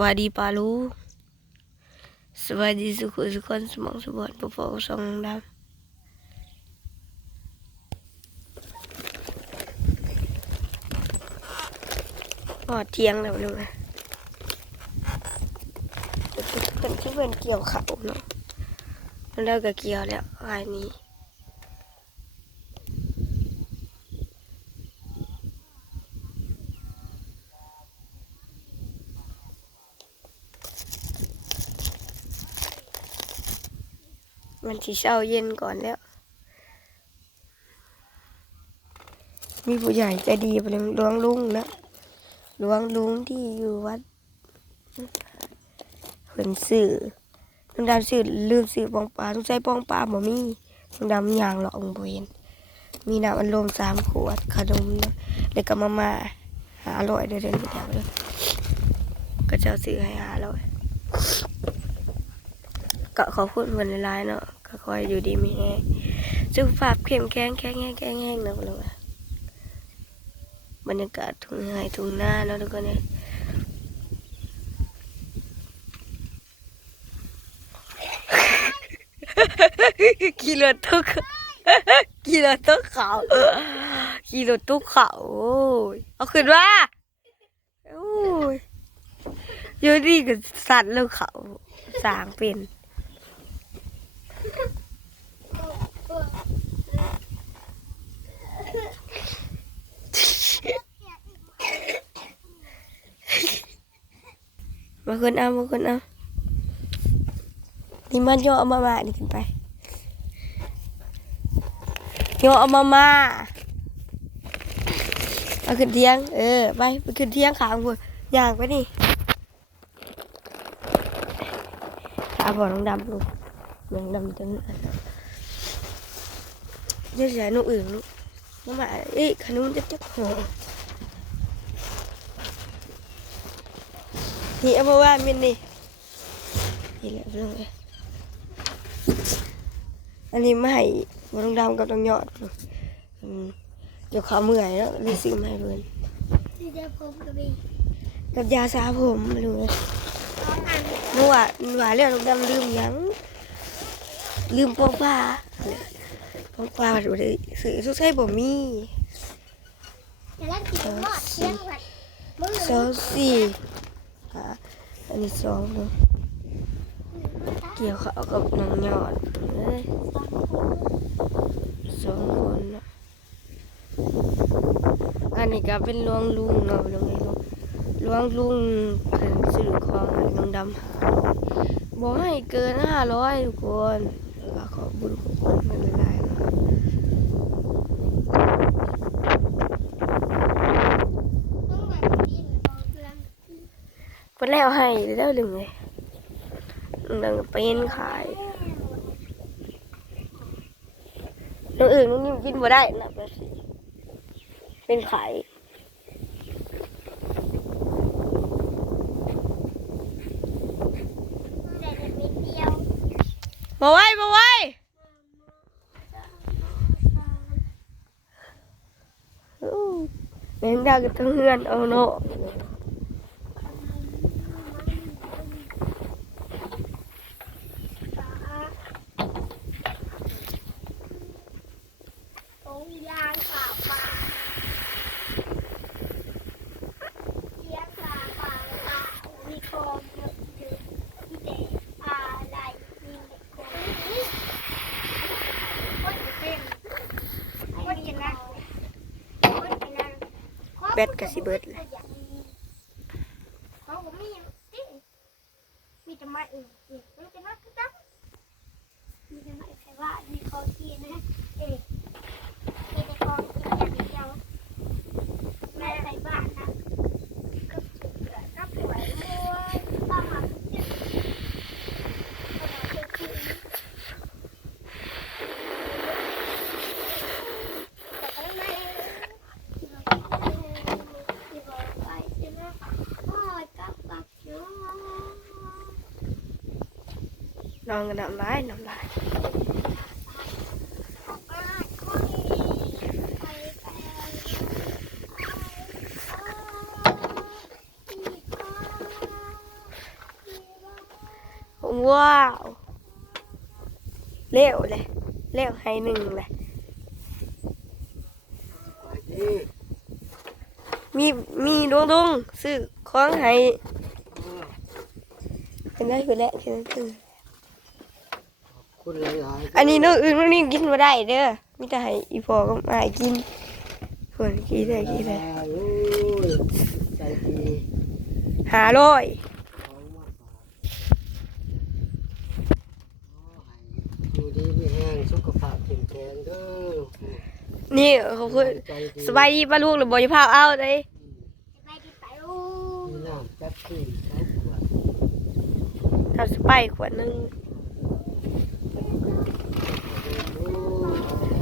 วัสดีปาลูสวัสดีสุขุสุขคนสมองสมบัติปกปกทรงดำหอดเทียงแล้วเลยเป็นที่เป็นเกี่ยวเขาเนาะมันเลิกกับเกี่ยวแล้วอันนี้ มันสิเช้าเย็นก่อนแล้ว มีผู้ใหญ่ใจดีไปเลยหลวงลุงนะหลวงลุงที่อยู่วัดเพิ่นสื่อลุงดำสื่อลืมสื่อปองปลาทุกใจปองปลาบ่มีลุงดำยางหลอกบ่เห็นมีน้ำอันลมสามขวดขนมเนาะแล้วก็มามาหาอร่อยเดินไปแถวเลยก็จะเอาซื้อให้หาอร่อย ก็ขอพูดเหมือนหลายเนาะก็คอยอยู่ดีมีแห้งสุขภาพเข้มแข็งแข็งแห้งแข็งแห้งเนาะลูกอะบรรยากาศทุ่งไร่ทุ่งนาเนาะทุกคนเนี่ยขี่รถทุกขี่รถทุกเขาขี่รถทุกเขาโอ้ยเอาขึ้นว่าโอ้ยอยู่ดีกับสัตว์แล้วเขาสางเป็น มาคนเอามาคนเอานี่มันโยเอามามานี่ขึ้นไปโยเอามามาเอาขึ้นเทียง เออ ไปไปขึ้นเทียงขางบัวย่างไปนี่ขาบ่อน้องดำลูกน้องดำจังเดี๋ยวใส่นกอื่นลูกน้องหมาเอ้ยขนุนจะจักหัว นี่เอามาว่ามินนี่นี่แหละเรื่องเลยอันนี้ไม่ให้บต้องดำกับต้องยอดอืมเดี๋ยวเขาเมื่อยแล้วรีซื้อมาให้เพื่อนที่จะผมกับบีกับยาสระผมมาดูเลยสองอันเมื่อวานเมื่อวานเรื่องต้องดำลืมหยังลืมปองปลาปองปลาดูดิซื้อสุดท้ายบ่มีแต่ละกินหมดเที่ยงวันมื้อสองสี่ อะอันนี้สองเนาะเกี่ยวเขากับน้องยอดเอ้ยสองคนนะอันนี้ก็เป็นลวงลุงเนาะลวงไงลุงลวงลุงขึ้นสื่อของน้องดำบอกให้เกินห้าร้อยทุกคนขอบุญขอบคุณมันหลายๆเนะ ต้องแบบนี้หรือเปล่าเพื่อน เพิ่นแล้วให้แล้วลืมเลยน้องดำก็เป็นขายน้องอื่นน้องนิ่มกินบ่ได้นะแบบนี้เป็นขายแต่เด็กนิดเดียวมาไว้มาไว้อู้แม่งดาก็ต้องเฮือนเอาเนาะ ตรงยางป่าป่าเลี้ยงปลาป่าป่ามีโคมเยอะเยอะที่เด็กอะไรมีเด็กโคมคนจะเป็นคนจะนั่งคนจะนั่ง แบ ตก็สิเบิดเลย เขาก็มีสิมีแต่ไม้อื่นอีกมีแต่ไม้กระดังมีแต่ไม้ไผ่ว่ามีคอทีนะเอ๊ะมีแต่คอทีอย่างเดียวไม้ไผ่บ้านนะก็ถือก็ป่วยมัวป้ามาเจ็บแต่ก็ไม่ที่บอกไปใช่ไหม โอ้ยกับปักเนาะ นอนกันน้ำลายน้ำลายอ้ายคนไปไปอ้ายอ้ายอีกอ้ายว้าวเลี้ยวเลยเลี้ยวให้หนึ่งเลยไปดิมีมีดวงดวงซื้อของให้เออเป็นได้คือแหละแค่นั้นคือ คุณหลายๆอันนี้น้องอื่นน้องนี่กินมาได้เด้อมีแต่ให้อีพอก็มาให้กินคนกินได้กินได้โอ้ยใจดีหาร้อยของมาฝากโอ้ให้อยู่ดีมีแห้งสุขภาพเข้มแข็งเด้อนี่เขาพูดใจดีสบายดีป้าลูกหรือบอยพาเอาเลยไปกินไปลูกมีน้ำแป๊บซี่ใช้ขวด ทำสไปร์ขวดหนึง โอ้ย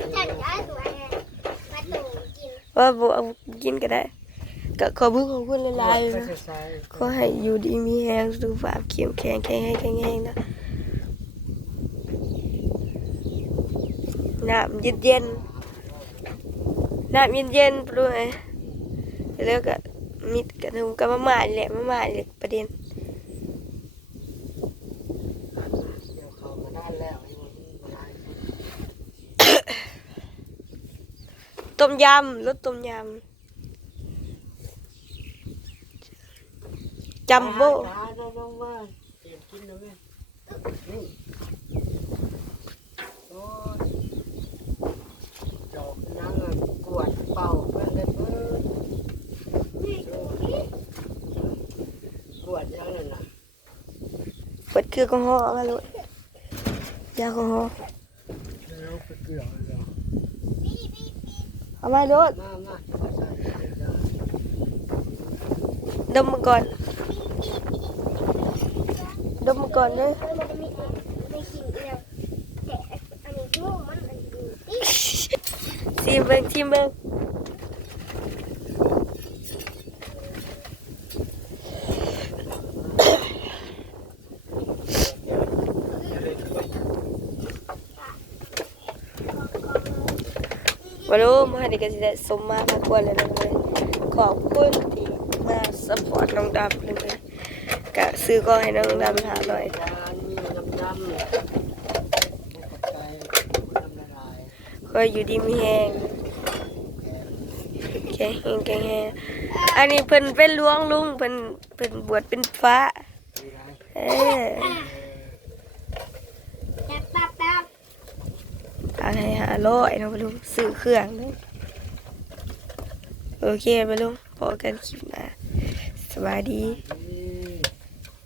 กระตุกเอาไปกระตุกเอามาเดี๋ยวมาดูไงมันมีเจาะใครกินสักน้ำกระตุกน้ำเปล่าบัวยมาตูกินว่าบเอากินก็ได้ก็ขอบุญของคุณหลายๆไปนะใส่ขอให้อยู่ดีมีแรงสุขภาพเข้มแข็งแข็งแรงแข็งแรงนะน้ำเย็นเย็นๆน้ำเย็นเย็นๆปด้วยแล้วก็มีกระทงกับมะม่านี่แหละมะม่านี่แหละประเด็น เดี๋ยวเขาก็ได้แล้วให้มันมาลาย ต้มยำรสต้มยำจัมโบ้จ้าจ้าจ้ามาเตรียมกินนะแม่นี่โอ้ยจอกนั่งอะกวดเป่าเพื่อนได้เพิ่นกวดยังนั่นน่ะเปิดเครื่องกองห่อมาเลยยากองห่อ แล้วไปเกลือแล้ว เอามาโดดมามาเอาใส่จ้าดมมาก่อน ดมมาก่อนเลยเออมันจะมีไม่กินเดียวแต่อันนี้ลูกมันอันนี้ชิมเบิ้งชิมเบิ้ง มาดูมาเด็กก็สิได้สมมาพากวนเลยนะเลยขอบคุณที่มาสปอร์ตน้องดำเลยกะซื้อก็ให้น้องดำหาหน่อยจานมีน้ำยำเนี่ยขอยคอยอยู่ดีมีแห้งแกงแหงแกงแหงอันนี้เพิ่นเป็นหลวงลุงเพิ่นเพิ่นบวชเป็นพระเออ แป๊บแป๊บแป๊บ เอาให้หาร้อยเนาะไปลุงซื้อเครื่องเนาะโอเคไปลุงพอกันคลิปหน้าสวัสดี